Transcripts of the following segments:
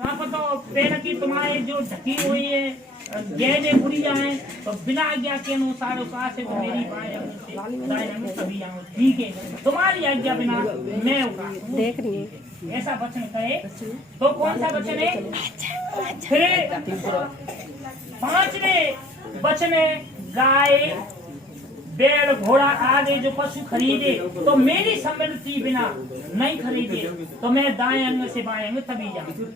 कहाँ पर तो पैर की तुम्हारे जो ढकी हुई है गहने गुड़िया है, तो बिना आज्ञा के अनुसार उकास है तो मेरी बाएं अंग से दाएं अंग तभी आऊं, ठीक है। तुम्हारी आज्ञा बिना मैं उकास देख रही हूँ, ऐसा वचन कहे तो कौन सा वचन है? फिर पांचवे वचन है गाय बैल घोड़ा आदि जो पशु खरीदे तो मेरी सम्मति बिना नहीं खरीदे तो मैं दाएं अंग से बाएं अंग तभी जाऊं।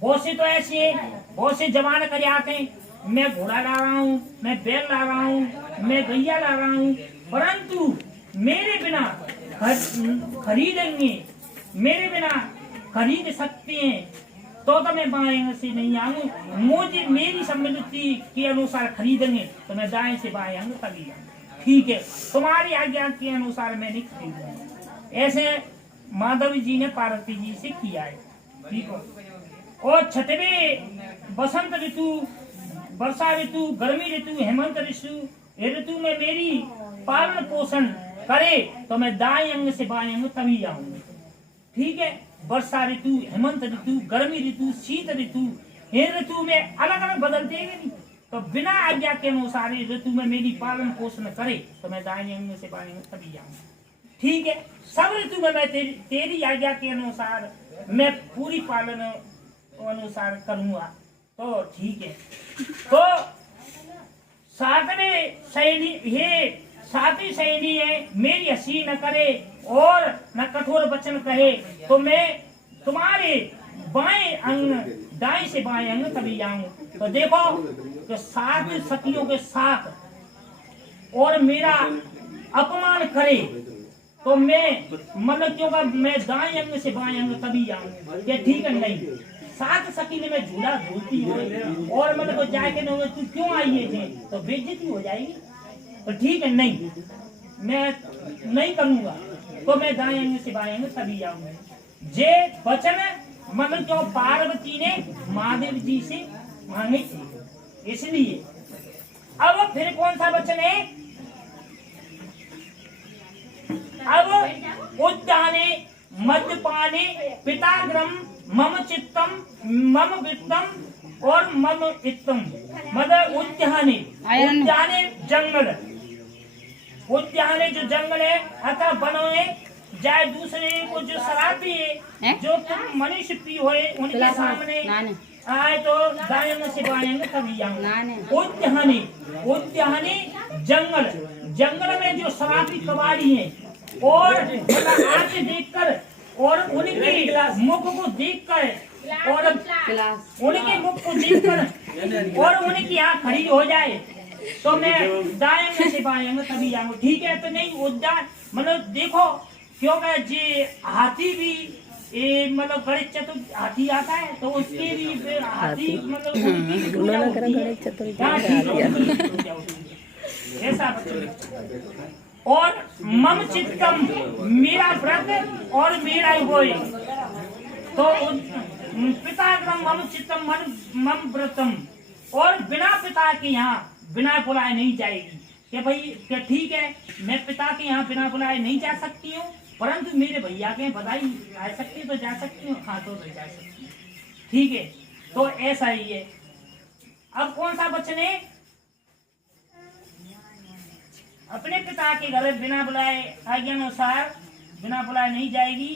बहुत से तो ऐसे हैं, बहुत से जवान कर आते हैं, मैं घोड़ा ला रहा हूँ, मैं बैल ला रहा हूँ, मैं गैया ला रहा हूँ, परंतु मेरे बिना खरीदेंगे, मेरे बिना खरीद सकते हैं तो मैं बाएं अंग से नहीं आऊँ, मुझे मेरी सम्मति के अनुसार खरीदेंगे तो मैं दाएं से बाएं अंग तभी आऊँ, ठीक है। तुम्हारी आज्ञा के अनुसार मैं नहीं खरीदूंगा। ऐसे माधव जी ने पार्वती जी से किया है, ठीक है। और छठवें बसंत ऋतु, वर्षा ऋतु, गर्मी ऋतु, हेमंत ऋतु में मेरी पालन पोषण करे तो मैं दाएं अंग से बाएं अंग तभी आऊंगा, ठीक है। वर्षा ऋतु, हेमंत ऋतु, गर्मी ऋतु, शीत ऋतु, इन ऋतु में अलग अलग बदलते हैं नहीं, तो बिना आज्ञा के अनुसार ऋतु में मेरी पालन पोषण करे तो मैं दाएं अंग से बाएं अंग तभी आऊंगा, ठीक है। सब ऋतु में मैं तेरी आज्ञा के अनुसार मैं पूरी पालन अनुसार करूंगा, तो ठीक है। तो सातवीं सहेली है मेरी हंसी न करे और न कठोर वचन कहे तो मैं तुम्हारे बाएं अंग दाएं से बाएं अंग तभी आऊं। तो देखो तो 7 सखियों के साथ और मेरा अपमान करे तो मैं मतलब क्योंकि मैं दाएं अंग से बाएं अंग तभी आऊं, ये ठीक है नहीं। 7 सखी ने मैं झूला झूलती हो और मतलब तो जाके न तू क्यों आई है थे तो बेइज्जती हो जाएगी, तो ठीक है नहीं, मैं नहीं करूंगा तो मैं दाएं अंग से बाएं अंग तभी आऊंगा। जे वचन मतलब जो पार्वती ने महादेव जी से मांगे थे, इसलिए अब फिर कौन सा वचन है? अब उद्याने मद्यपाने पिताग्रम मम चित्तम मम वित्तम और मम इत्तम, मतलब उद्याने जंगल, उद्याने जो जंगल है अथवा वनों है, जाए दूसरे को जो शराब पिए जो तुम मनुष्य पी होए उनके सामने आए तो दाएं अंग से बाएं अंग तभी आऊंगा। उद्याने जंगल, जंगल में जो शराबी कबाड़ी है और आके देखकर और उनके मुख को देखकर और उनके मुख को देखकर और उनकी आँख खड़ी हो जाए तो मैं दाएं अंग से बाएं अंग तभी आऊंगा, ठीक है। तो नहीं उद्यान मतलब देखो क्योंकि जी हाथी भी मतलब गणेश चतुर्थी हाथी आता है तो उसके भी हाथी मतलब ऐसा। और मम चित्तम मेरा व्रत और मेरा वो तो पिताग्रम मम चित्तम मम व्रतम, और बिना पिता के यहाँ बिना बुलाए नहीं जाएगी कि भाई क्या ठीक है मैं पिता के यहाँ बिना बुलाए नहीं जा सकती हूँ, परंतु मेरे भैया के बधाई आ सकती तो जा सकती हूँ, हाँ तो जा सकती हूँ, ठीक है। तो ऐसा ही है। अब कौन सा वचन है? अपने पिता के घर बिना बुलाए आज्ञा अनुसार बिना बुलाए नहीं जाएगी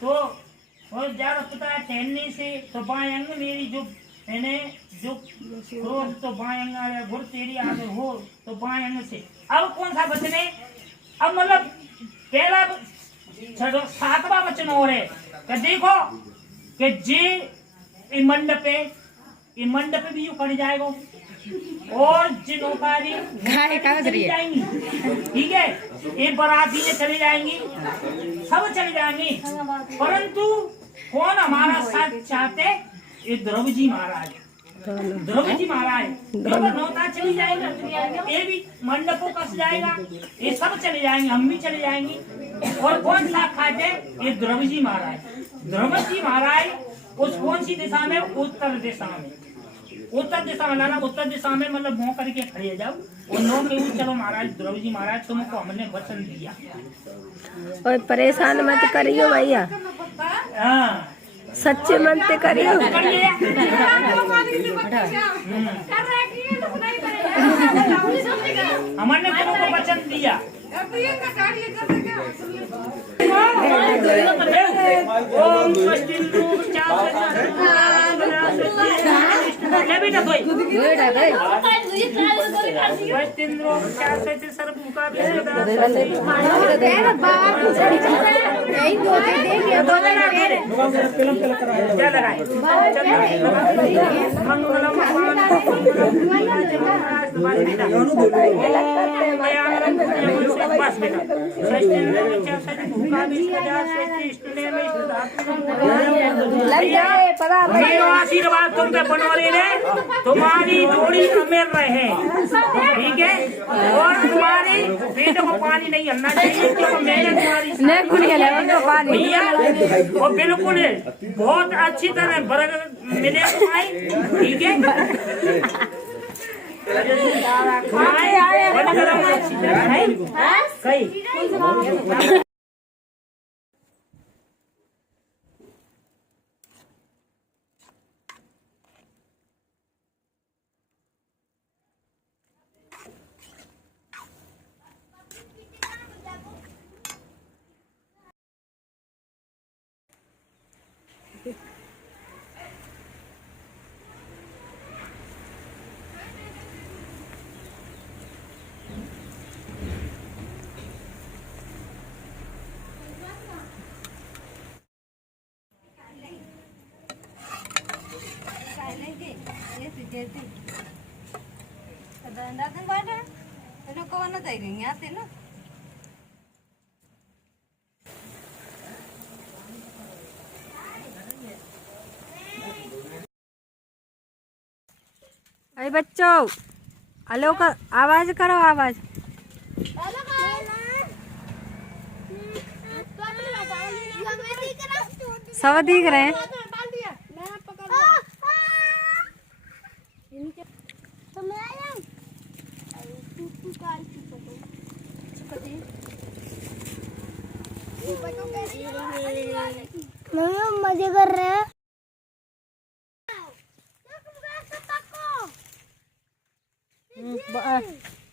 तो और ज्यादा पिता ठहरने से तो बाएं अंग मेरी जो मैंने जो क्रोध तो बाएं अंग गुर तेरी आगे हो तो बाएं अंग से। अब कौन सा वचन है? अब मतलब पहला 7वां वचन और है कि देखो कि जे मंडप भी यू कर जाएगा और जिनोकारी चली जाएंगी, ठीक है, ये बाराती ने चले जाएंगी, सब चले जाएंगे, परंतु कौन हमारा साथ चाहते? ये द्रौपदी महाराज, द्रौपदी महाराज नौता चली जाएगा, ये भी मंडपों कस जाएगा, ये सब चले जाएंगे, हम भी चले जाएंगे। और कौन साथ खाते? ये द्रौपदी महाराज। द्रौपदी महाराज उस कौन सी दिशा में? उत्तर दिशा में। उत्तर दिशा में लाना, उत्तर दिशा में मतलब मुंह करके खड़े जाओ और नो के चलो महाराज द्रौपदी महाराज तुमको हमने वचन दिया। और परेशान मत करियो भैया। हाँ सच्चे मन से करियो। हमने तेरे को वचन दिया। ओम स्वस्ति रूप मेरो आशीर्वाद तुम पे बनोरे ने, तुम्हारी जोड़ी अमीर रहे, ठीक है। और तुम्हारी पेट को पानी नहीं हलना चाहिए, क्योंकि मैंने तुम्हारी भैया वो बिल्कुल बहुत अच्छी तरह बरकत मिले तुम्हारी, ठीक है। अरे बच्चों, हेलो कर, आवाज करो, आवाज। सब दिख रहे हैं। मजे कर रहे हैं।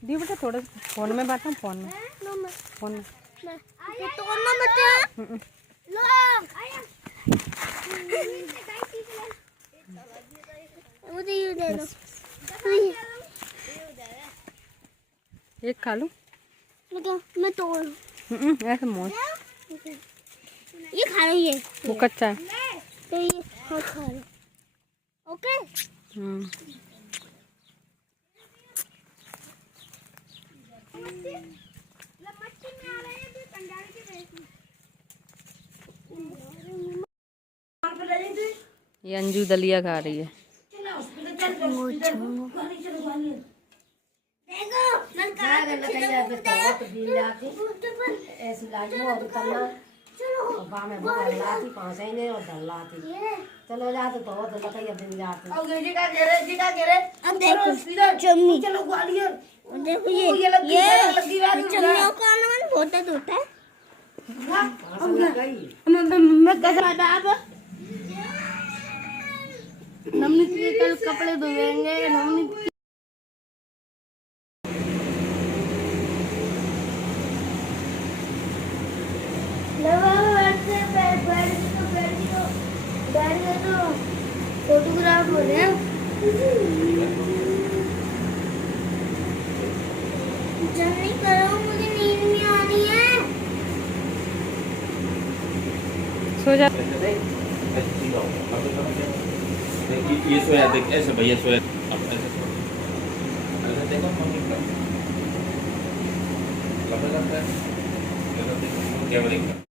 दी बेटा थोड़ा फोन में बात, फोन में एक खा लूं, मैं तोड़ ऐसे मौज। ये खा रही है, वो कच्चा है तो ये हाँ खा लो। ओके। ये अंजू दलिया खा रही है। चलो जाते तो लकड़ियाँ दिन जाते। अब देखो चमनी, चलो ग्वालियर। देखो ये चमनियों का नाम होता है। मैं कैसा अब नवनीत के कल कपड़े धोएंगे। नवनीत फोटोग्राफ हो रहे हैं। जल्दी करो, मुझे नींद नहीं आ रही है। सो जा। ये सोया, देख ऐसे भैया सोया, अब ऐसे देखो क्या बोलेंगे।